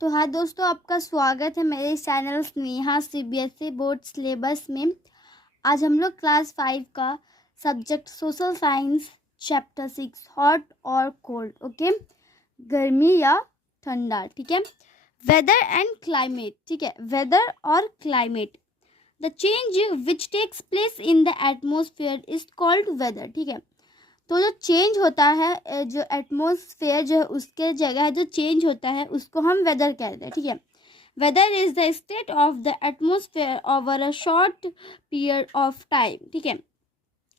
तो हाँ दोस्तों, आपका स्वागत है मेरे channel Sneha CBSE board syllabus में। आज हम लोग क्लास 5 का subject social science chapter 6 hot और कोल्ड, ओके, गर्मी या ठंडा, ठीक है। वेदर एंड क्लाइमेट, ठीक है, वेदर और climate, the change which takes place in the atmosphere is called weather, ठीक है। तो जो चेंज होता है, जो एटमॉस्फेयर जो है उसके जगह जो चेंज होता है उसको हम वेदर कहते हैं, ठीक है। Weather is the state of the atmosphere over a short period of time, ठीक है।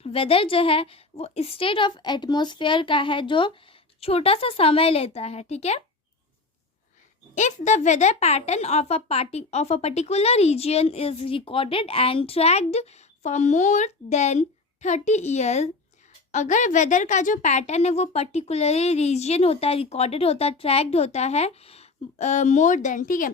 वेदर जो है वो स्टेट ऑफ एटमॉस्फेयर का है जो छोटा सा समय लेता है, ठीक है। If the weather pattern of a particular region is recorded and tracked for more than 30 years, अगर वेदर का जो पैटर्न है वो पर्टिकुलरली रीजन होता है, रिकॉर्डेड होता है, ट्रैक्ड होता है मोर देन, ठीक है,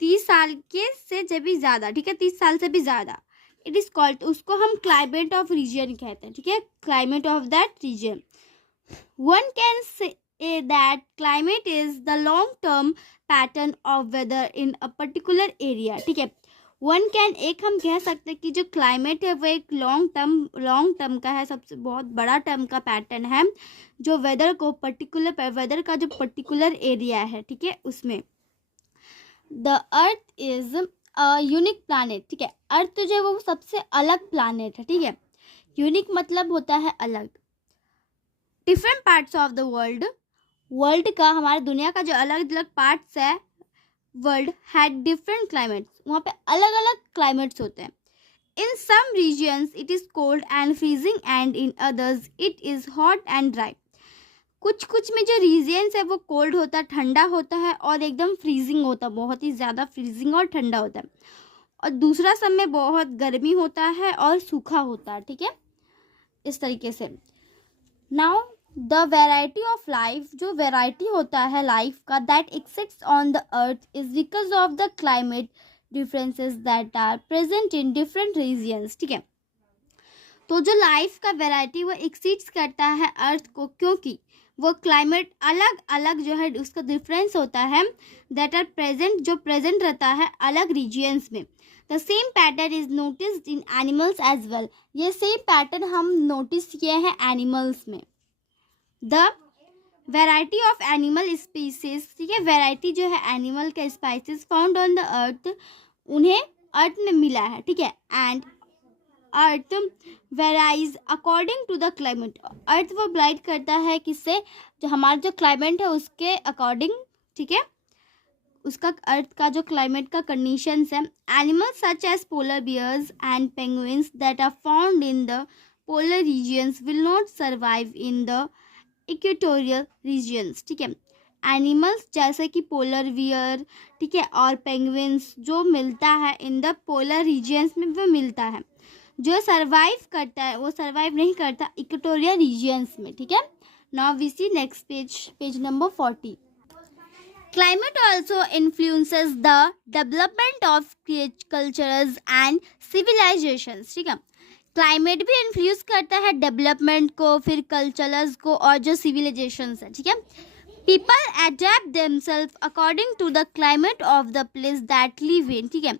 30 साल के से जब भी ज़्यादा, ठीक है, 30 साल से भी ज़्यादा, इट इज़ कॉल्ड, उसको हम क्लाइमेट ऑफ रीजन कहते हैं, ठीक है, climate of that region. One can say that climate is the long term pattern of weather in a particular area, ठीक है। वन कैन, एक हम कह सकते हैं कि जो क्लाइमेट है वो एक लॉन्ग टर्म का है, सबसे बहुत बड़ा टर्म का पैटर्न है जो वेदर को वेदर का जो पर्टिकुलर एरिया है, ठीक है, उसमें। The earth is a unique planet, ठीक है। अर्थ जो है वो सबसे अलग प्लानट है, ठीक है। यूनिक मतलब होता है अलग। Different parts of the world का, हमारे दुनिया का जो अलग अलग पार्ट्स है वर्ल्ड हैड डिफरेंट क्लाइमेट्स, वहाँ पे अलग अलग क्लाइमेट्स होते हैं। In some regions it is cold and freezing and in others it is hot and dry. कुछ में जो रीजन्स है वो कोल्ड होता है, ठंडा होता है, और एकदम फ्रीजिंग होता है, बहुत ही ज़्यादा फ्रीजिंग और ठंडा होता है, और दूसरा सब में बहुत गर्मी होता है और सूखा होता है, ठीक है, इस तरीके से। Now the variety of life, जो वेराइटी होता है लाइफ का, that exists on the earth is because of the climate differences that are present in different regions, ठीक है। तो जो लाइफ का वेराइटी वो एक्सिस्ट करता है अर्थ को, क्योंकि वो क्लाइमेट अलग अलग जो है उसका डिफरेंस होता है, दैट आर प्रेजेंट, जो प्रेजेंट रहता है अलग रीजियंस में। The same pattern is noticed in animals as well, ये सेम पैटर्न हम नोटिस किए हैं एनिमल्स में। The variety of animal species, ठीक है, वेराइटी जो है एनिमल के species found on the earth, उन्हें अर्थ में मिला है, ठीक है। And earth varies according to the climate, earth वो ब्लाइट करता है किससे, जो हमारा जो क्लाइमेट है उसके अकॉर्डिंग, ठीक है, उसका अर्थ का जो क्लाइमेट का कंडीशंस है। Animals such as polar bears and penguins that are found in the polar regions will not survive in the equatorial regions, ठीक है। एनिमल्स जैसे कि पोलर बियर, ठीक है, और पेंगुइन्स जो मिलता है इन द पोलर रीजियंस में वो मिलता है, जो सर्वाइव करता है वो सर्वाइव नहीं करता इक्वेटोरियल रीजियंस में, ठीक है। Now we see next page number 40। Climate also influences the development of cultures and civilizations, ठीक है। क्लाइमेट भी इन्फ्लुएंस करता है डेवलपमेंट को, फिर कल्चर्स को, और जो सिविलाइजेशंस है, ठीक है। People adapt themselves according to the climate of the place that live in, ठीक है।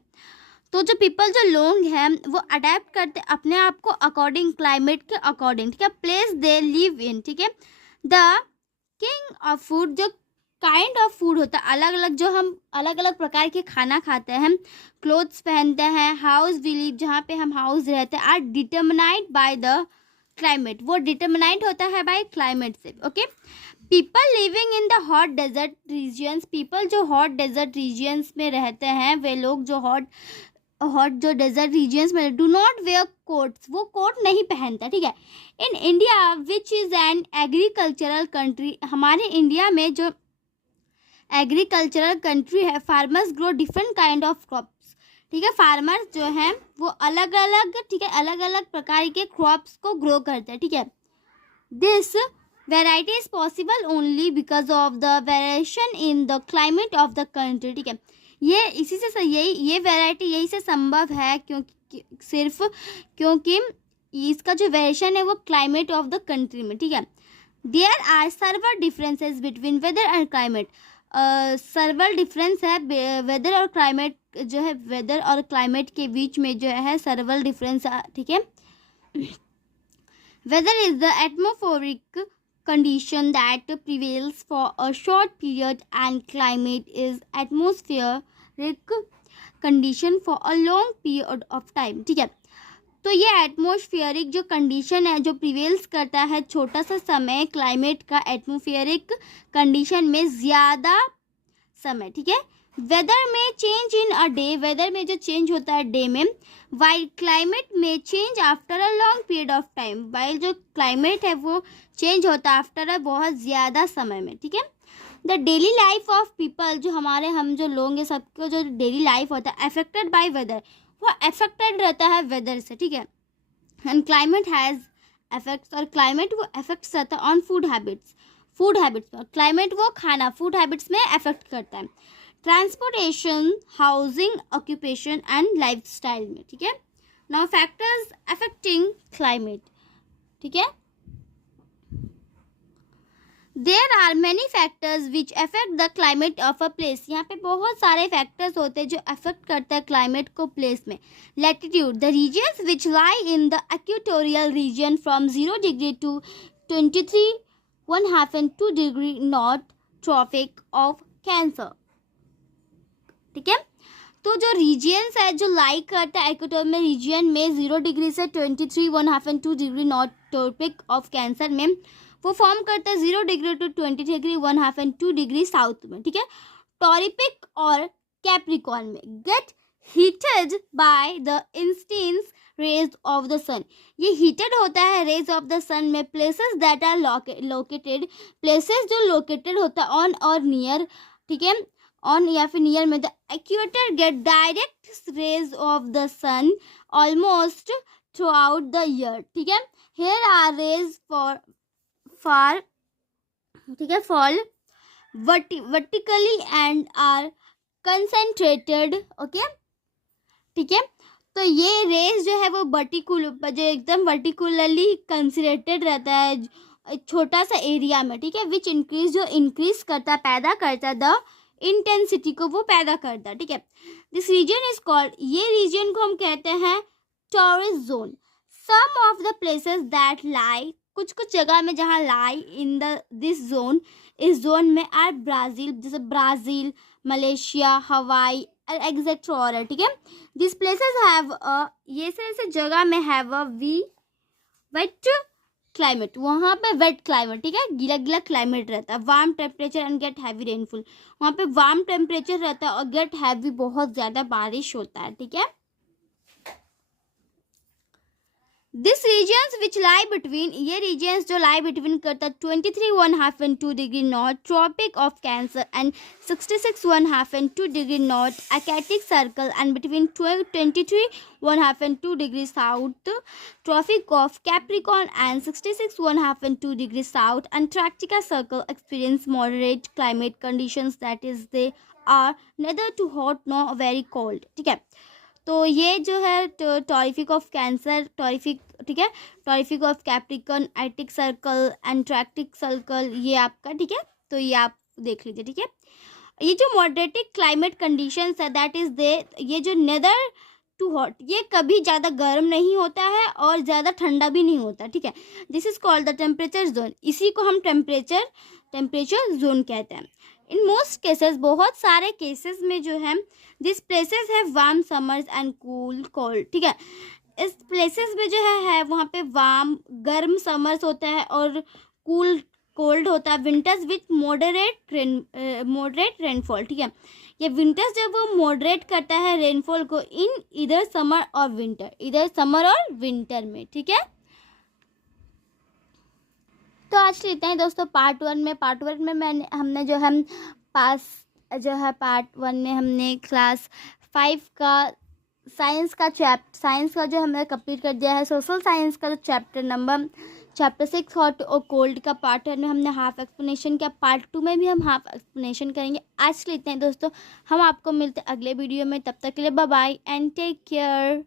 तो जो पीपल, जो लोग हैं वो अडेप्ट करते अपने आप को अकॉर्डिंग, क्लाइमेट के अकॉर्डिंग, ठीक है, प्लेस दे लिव इन, ठीक है। द किंग ऑफ फूड, जो काइंड ऑफ फूड होता है, अलग अलग जो हम अलग अलग प्रकार के खाना खाते हैं, क्लोथ्स पहनते हैं, हाउस वी लिव, जहाँ पे हम हाउस रहते हैं, are determined by the climate, वो डिटर्मिनाइड होता है बाय क्लाइमेट से, okay. People living in the hot desert regions, people जो हॉट डेजर्ट रीजियंस में रहते हैं, वे लोग जो हॉट जो डेजर्ट रीजियंस में डू नॉट वेयर कोट्स, वो कोट नहीं पहनता, ठीक है। In India which is an agricultural country, हमारे इंडिया में जो एग्रीकल्चरल कंट्री है, farmers grow different kind of crops, ठीक है। फार्मर्स जो हैं वो अलग अलग, ठीक है, अलग अलग प्रकार के क्रॉप्स को ग्रो करते हैं, ठीक है। This variety is possible only because of the variation in the climate of the country, ठीक है। ये इसी से ये वेराइटी यही से संभव है, क्योंकि इसका जो वेरिएशन है वो क्लाइमेट ऑफ द कंट्री में, ठीक है। There are several differences between weather and climate, several difference है वेदर और क्लाइमेट, जो है वेदर और क्लाइमेट के बीच में जो है सर्वल डिफरेंस, ठीक है। Weather is the atmospheric condition that prevails for a short period and climate is atmospheric condition for a long period of time, ठीक है। तो ये एटमोस्फेरिक जो कंडीशन है जो प्रिवेल्स करता है छोटा सा समय, क्लाइमेट का एटमोस्फेरिक कंडीशन में ज़्यादा समय, ठीक है। वेदर में change in a day, weather में जो चेंज होता है डे में, वाइल क्लाइमेट में change after a long period of time, while जो क्लाइमेट है वो चेंज होता है आफ्टर अ बहुत ज़्यादा समय में, ठीक है। The daily life of people, जो हमारे हम जो लोग हैं सबको जो डेली लाइफ होता है अफेक्टेड बाय वेदर, वो अफेक्टेड रहता है वेदर से, ठीक है। एंड क्लाइमेट हैज़ इफेक्ट्स, और क्लाइमेट वो इफेक्ट्स रहता है on food habits, food habits पर क्लाइमेट वो खाना फूड हैबिट्स में अफेक्ट करता है, transportation, housing, occupation and lifestyle में, ठीक है। नाउ फैक्टर्स अफेक्टिंग क्लाइमेट, ठीक है। There are many factors which affect the climate of a place, यहाँ पे बहुत सारे फैक्टर्स होते हैं जो अफेक्ट करते हैं क्लाइमेट को प्लेस में। Latitude, the regions which lie in the equatorial region from 0 degree to 23.5 and 2 degree north, tropic of Cancer, ठीक है। तो जो रीजियंस है जो लाई करता है इक्वेटोरियल में रीजियन में 0 डिग्री से 23.5 and 2 degree north, tropic of cancer में, वो फॉर्म करता है 0 degree to 23.5 and 2 degree south में, ठीक है। टॉरिपिक और कैप्रिकॉर्न में get heated by the instance rays of the sun, ये हीटेड होता है रेज ऑफ द सन में। Places that are located, places जो लोकेटेड होता है ऑन और नियर, ठीक है, ऑन या फिर नियर में the equator get direct rays of the sun almost throughout the year, ठीक है। हेयर आर रेज फॉर ठीक है fall vertically and are concentrated, okay, ठीक है। तो ये रेज जो है वो जो एकदम वर्टिकुलरली कंसेंट्रेटेड रहता है छोटा सा एरिया में, ठीक है, विच इंक्रीज करता है, पैदा करता है द इंटेंसिटी को, वो पैदा करता है, ठीक है। दिस रीजन इज कॉल्ड, ये रीजन को हम कहते हैं torrid zone. Some of the places that lie, कुछ जगह में जहाँ लाई इन दिस जोन, इस जोन में आर ब्राज़ील, जैसे ब्राज़ील, मलेशिया, हवाई एक्सेट्रा, ठीक है। दिस प्लेसेस हैव ये ऐसे जगह में हैव अ वेट क्लाइमेट, वहाँ पे वेट क्लाइमेट, ठीक है, गीला गीला क्लाइमेट रहता है। Warm temperature and get heavy rainfall, वहाँ पे वार्म टेम्परेचर रहता है और गेट हैवी बहुत ज़्यादा बारिश होता है, ठीक है। This regions which lie between, ये रीजन्स जो लाई बिटवीन करता है 23.5 and 2 degree north, tropic of Cancer and 66.5 and 2 degree north, Arctic circle and between 23.5 and 2 degree south, tropic of Capricorn and 66.5 and 2 degree south, Antarctica circle experience moderate climate conditions, that is they are neither too hot nor very cold, ठीक है। तो ये जो है tropic of cancer, tropic, ठीक है, tropic of capricorn, arctic circle, antarctic circle, ये आपका, ठीक है, तो ये आप देख लीजिए, ठीक है। ये जो मॉडरेटिक क्लाइमेट कंडीशंस है दैट इज दे, ये जो नेदर टू हॉट, ये कभी ज़्यादा गर्म नहीं होता है और ज़्यादा ठंडा भी नहीं होता, ठीक है। This is called the temperature zone, इसी को हम टेम्परेचर जोन कहते हैं। इन मोस्ट केसेस, बहुत सारे केसेस में जो है दिस प्लेसेस है warm summers and cool cold, ठीक है। इस प्लेसेस में जो है वहाँ पे वार्म गर्म समर्स होता है और कूल कोल्ड होता है। विंटर्स विथ मॉडरेट रेनफॉल, ठीक है, ये विंटर्स जब वो मॉडरेट करता है रेनफॉल को इन इधर समर और विंटर, इधर समर और विंटर में, ठीक है। तो आज के इतना ही दोस्तों पार्ट वन में हमने जो है पार्ट वन में हमने क्लास 5 का साइंस का जो हमने कंप्लीट कर दिया है। सोशल साइंस का जो चैप्टर 6 हॉट और कोल्ड का पार्ट वन में हमने हाफ एक्सप्लेनेशन किया, पार्ट 2 में भी हम हाफ एक्सप्लेनेशन करेंगे। आज के लिए इतना ही दोस्तों, हम आपको मिलते अगले वीडियो में, तब तक के लिए bye bye and take care.